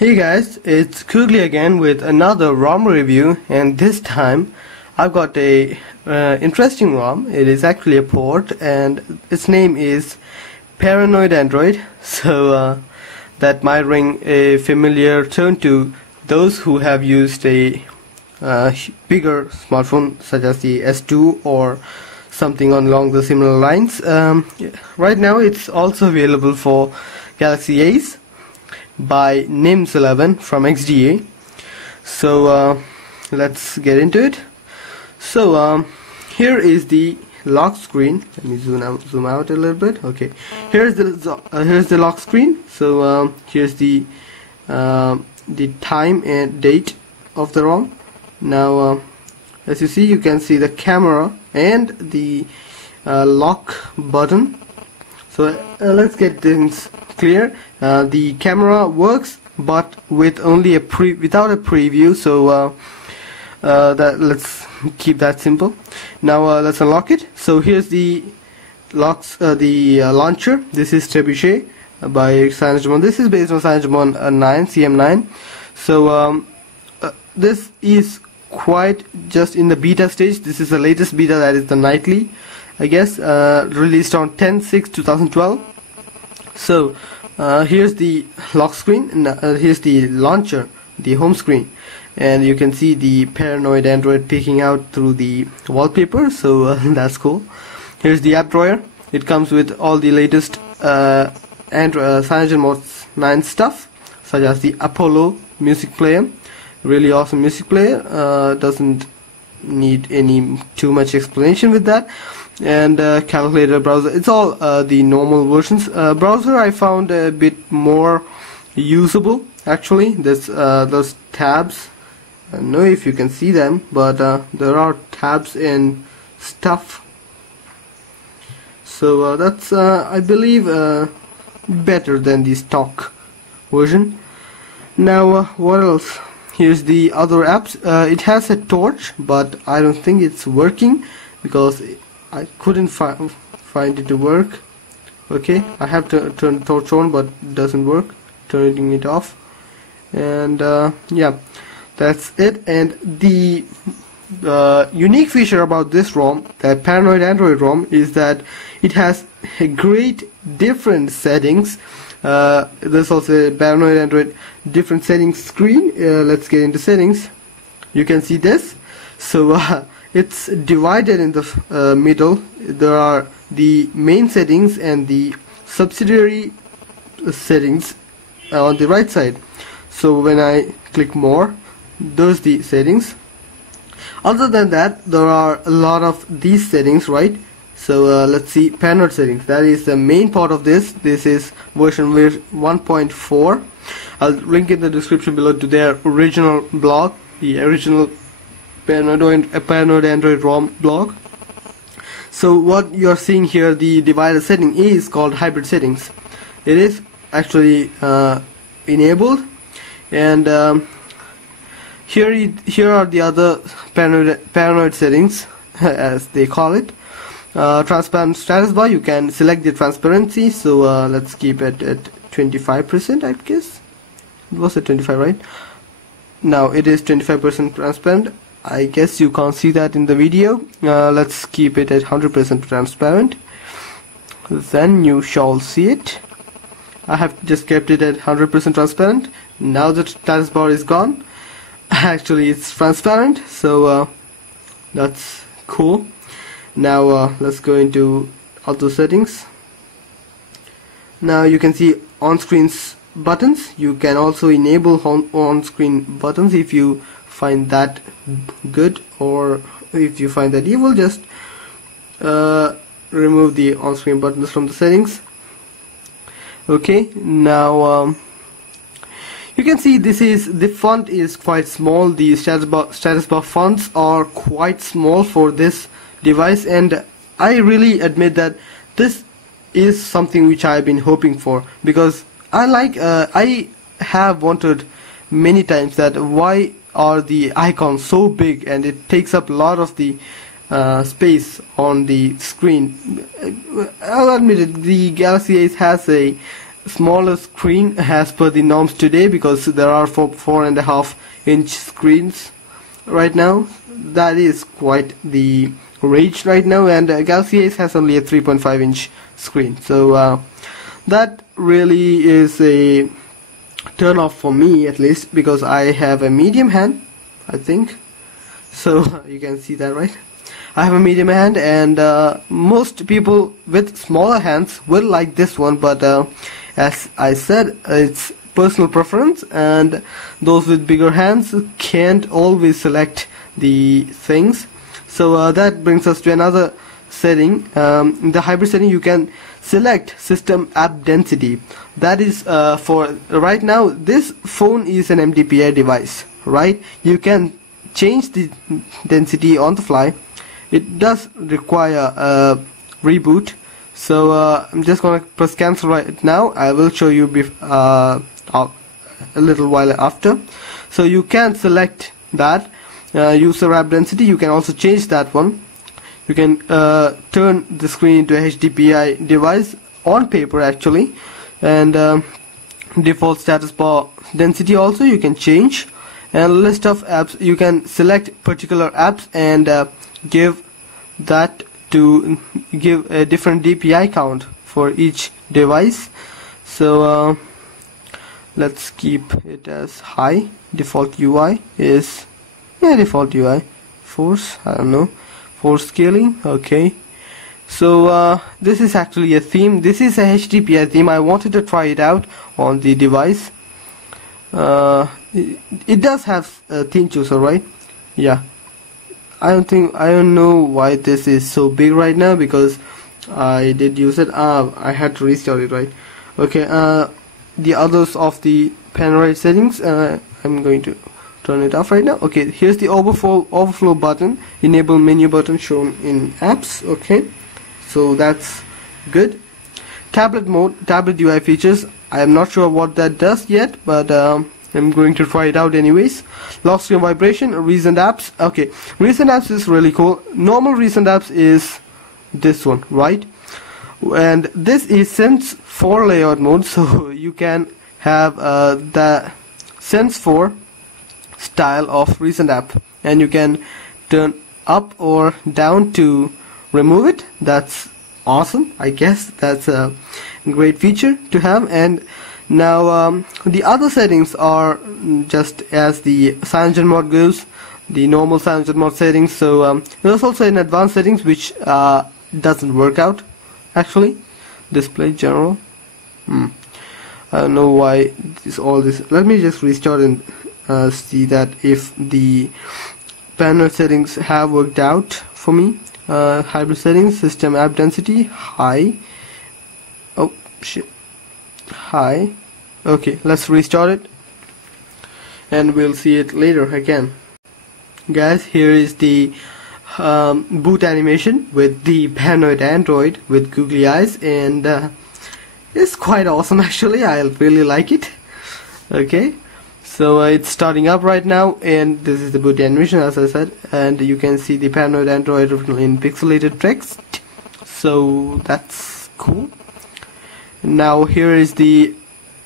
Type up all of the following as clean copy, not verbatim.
Hey guys, it's Kugli again with another ROM review, and this time I've got a interesting ROM. It is actually a port and its name is PanadoidAndroid, so that might ring a familiar tone to those who have used a bigger smartphone such as the S2 or something along the similar lines. Right now it's also available for Galaxy Ace by NIMS 11 from XDA. So let's get into it. So here is the lock screen. Let me zoom out a little bit. Okay, here's the lock screen. So here's the time and date of the ROM. Now as you see, you can see the camera and the lock button. So let's get things clear. The camera works, but with only without a preview. So let's keep that simple. Now let's unlock it. So here's the launcher. This is Trebuchet by CyanogenMon. This is based on CyanogenMon 9 CM9. So this is quite just in the beta stage. This is the latest beta, that is the nightly, I guess, released on 10/6/2012. So here's the lock screen, and here's the launcher, the home screen, and you can see the PanadoidAndroid peeking out through the wallpaper. So that's cool. Here's the app drawer. It comes with all the latest CyanogenMon 9 stuff, such as the Apollo music player, really awesome music player. Doesn't need too much explanation with that. And calculator, browser, it's all the normal versions. Browser I found a bit more usable actually. There's those tabs. I don't know if you can see them, but there are tabs and stuff. So that's I believe better than the stock version. Now what else? Here's the other apps. It has a torch, but I don't think it's working because I couldn't find it to work. Okay, I have to turn the torch on, but it doesn't work. Turning it off, and yeah, that's it. And the unique feature about this ROM, the PanadoidAndroid ROM, is that it has a great different settings. There's also a PanadoidAndroid different settings screen. Let's get into settings. You can see this. So it's divided in the middle. There are the main settings and the subsidiary settings on the right side. So when I click more, those the settings. Other than that, there are a lot of these settings, right? So let's see, Panadoid settings. That is the main part of this. This is version 1.4. I'll link in the description below to their original blog, the original PanadoidAndroid ROM blog. So what you're seeing here, the divider setting, is called hybrid settings. It is actually enabled, and here are the other Panadoid settings as they call it. Transparent status bar, you can select the transparency. So let's keep it at 25%. I guess it was at 25, right? Now it is 25% transparent. I guess you can't see that in the video. Let's keep it at 100% transparent. Then you shall see it. I have just kept it at 100% transparent. Now the status bar is gone. Actually, it's transparent, so that's cool. Now let's go into auto settings. Now you can see on-screen buttons. You can also enable on-screen buttons if you find that good, or if you find that evil, just remove the on-screen buttons from the settings. Okay, now you can see the font is quite small. The status bar fonts are quite small for this device, and I really admit that this is something which I've been hoping for, because I have wanted many times that why are the icons so big and it takes up a lot of the space on the screen. I'll admit it, the Galaxy Ace has a smaller screen as per the norms today, because there are 4.5-inch screens right now. That is quite the rage right now, and Galaxy Ace has only a 3.5-inch screen, so that really is a turn off for me, at least, because I have a medium hand, I think. So you can see that, right? I have a medium hand, and most people with smaller hands will like this one, but as I said, it's personal preference, and those with bigger hands can't always select the things. So that brings us to another setting. In the hybrid setting, you can select system app density. That is for right now, this phone is an MDPI device, right? You can change the density on the fly. It does require a reboot, so I'm just gonna press cancel right now. I will show you a little while after. So you can select that user app density. You can also change that one. You can turn the screen into a HDPI device on paper, actually, and default status bar density also you can change, and list of apps, you can select particular apps and give a different DPI count for each device. So let's keep it as high. Default UI is default UI force, I don't know, force scaling. Okay, so this is actually a theme. This is a HDPI theme. I wanted to try it out on the device. It does have a theme chooser, right? Yeah, I don't know why this is so big right now, because I did use it. I had to restart it, right? Okay, the others of the PanadoidAndroid settings, I'm going to turn it off right now. Okay, here's the overflow button, enable menu button shown in apps. Okay, so that's good. Tablet mode, tablet UI features, I am not sure what that does yet, but I'm going to try it out anyways. Lock screen vibration, recent apps. Okay, recent apps is really cool. Normal recent apps is this one, right? And this is Sense 4 layout mode, so you can have the Sense 4 style of recent app, and you can turn up or down to remove it. That's awesome. I guess that's a great feature to have. And now the other settings are just as the CyanogenMod mode goes, the normal CyanogenMod mode settings. So there's also an advanced settings which doesn't work out actually. Display general. I don't know why all this. Let me just restart and see that if the panel settings have worked out for me. Hybrid settings, system app density, high. Oh shit, high. Okay, let's restart it and we'll see it later again. Guys, here is the boot animation with the PanadoidAndroid with googly eyes, and it's quite awesome actually. I really like it. Okay, so it's starting up right now, and this is the boot animation, as I said, and you can see the PanadoidAndroid written in pixelated text, so that's cool. Now here is the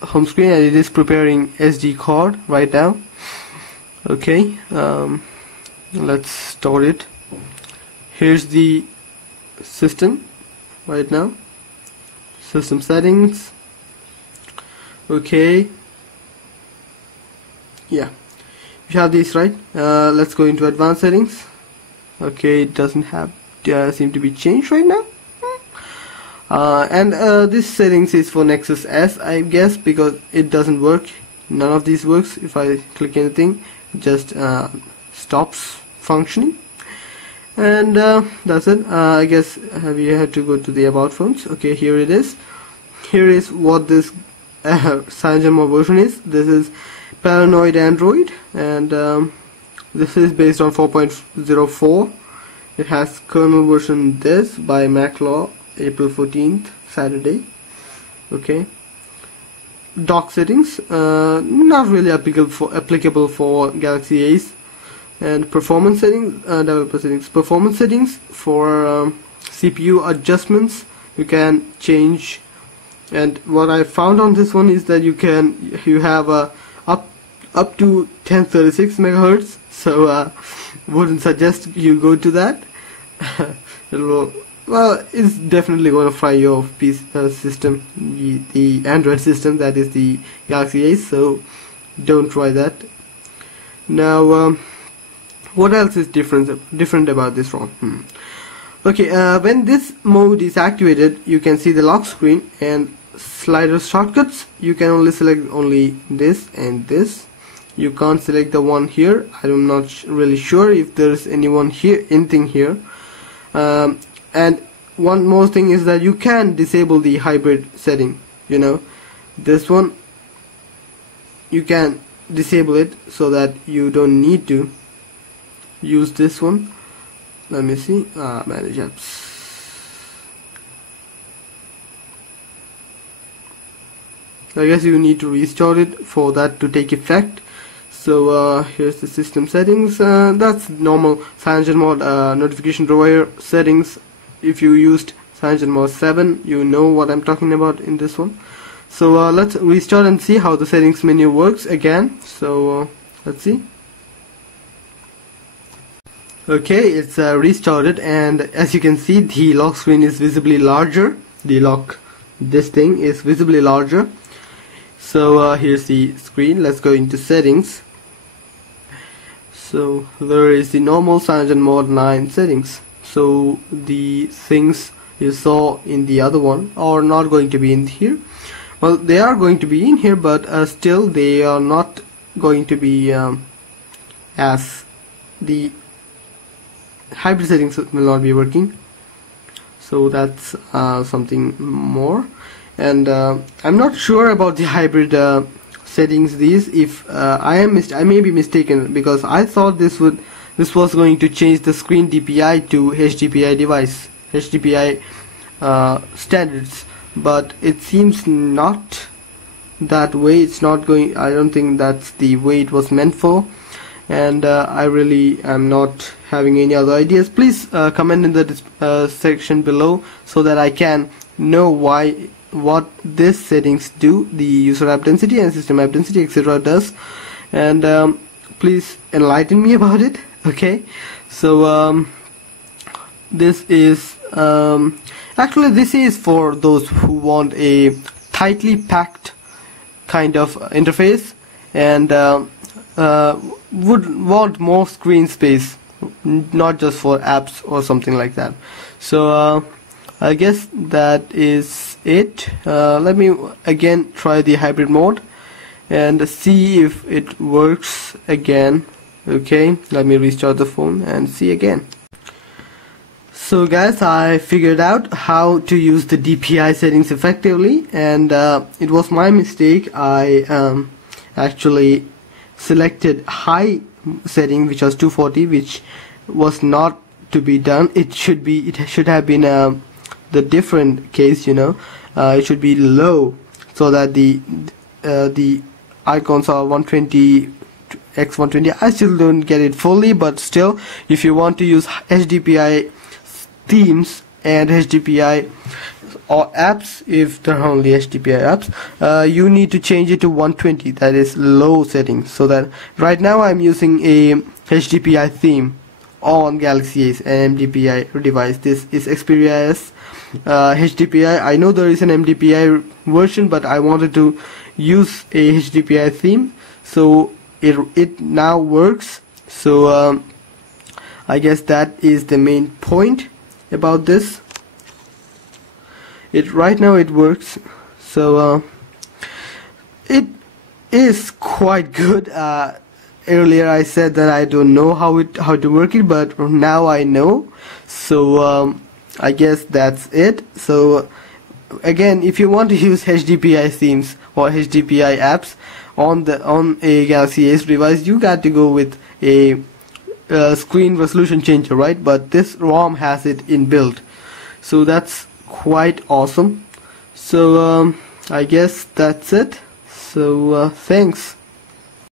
home screen, and it is preparing SD card right now. Okay, let's start it. Here's the system right now, system settings. Okay, yeah, you have these, right? Let's go into advanced settings. Okay, it doesn't have seem to be changed right now. And this settings is for Nexus S, I guess, because it doesn't work. None of these works. If I click anything, it just stops functioning. And that's it. I guess we had to go to the about phones. Okay, here it is. Here is what this CyanogenMod version is. This is PanadoidAndroid, and this is based on 4.04. It has kernel version this by MacLaw, April 14th, Saturday. Okay. Dock settings, not really applicable for Galaxy Ace. And performance settings, developer settings. Performance settings for CPU adjustments. You can change and what I found on this one is that you have up to 1036 megahertz, so wouldn't suggest you go to that. Well, it's definitely going to fry your system, the Android system, that is the Galaxy Ace, so don't try that. Now what else is different about this ROM? Okay, when this mode is activated, you can see the lock screen and slider shortcuts. You can only select only this and this. You can't select the one here. I'm not really sure if there's anything here. And one more thing is that you can disable the hybrid setting. You know, this one you can disable it so that you don't need to use this one. Let me see. Manage apps. I guess you need to restart it for that to take effect. So here's the system settings. That's normal CyanogenMod notification provider settings. If you used CyanogenMod 7, you know what I'm talking about in this one. So let's restart and see how the settings menu works again. So let's see. Okay, it's restarted, and as you can see, the lock screen is visibly larger. This thing is visibly larger. So here's the screen. Let's go into settings. So there is the normal CyanogenMod 9 settings. So the things you saw in the other one are not going to be in here. Well, they are going to be in here, but still they are not going to be as the hybrid settings will not be working. So that's something more. And I'm not sure about the hybrid settings. If I may be mistaken, because I thought this was going to change the screen DPI to HDPI device, HDPI standards, but it seems not that way. It's not going. I don't think that's the way it was meant for, and I really am not having any other ideas. Please comment in the section below so that I can know what these settings do, the user app density and system app density, etc. does, and please enlighten me about it. Okay, so this is actually this is for those who want a tightly packed kind of interface and would want more screen space, not just for apps or something like that. So I guess that is it. Let me again try the hybrid mode and see if it works again. Okay, let me restart the phone and see again. So guys, I figured out how to use the DPI settings effectively, and it was my mistake. I actually selected high setting, which was 240, which was not to be done. It should have been the different case, you know. It should be low so that the icons are 120 x 120. I still don't get it fully, but still, if you want to use HDPI themes and HDPI or apps, if there are only HDPI apps, you need to change it to 120, that is low setting. So that right now I'm using a HDPI theme on Galaxy Ace, an MDPI device. This is Xperia S HDPI. I know there is an MDPI version, but I wanted to use a HDPI theme, so it now works. So I guess that is the main point about this. Right now it works, so it is quite good. Earlier I said that I don't know how to work it, but now I know. So I guess that's it. So again, if you want to use HDPI themes or HDPI apps on a Galaxy Ace device, you got to go with a screen resolution changer, right? But this ROM has it inbuilt, so that's quite awesome. So I guess that's it. So thanks.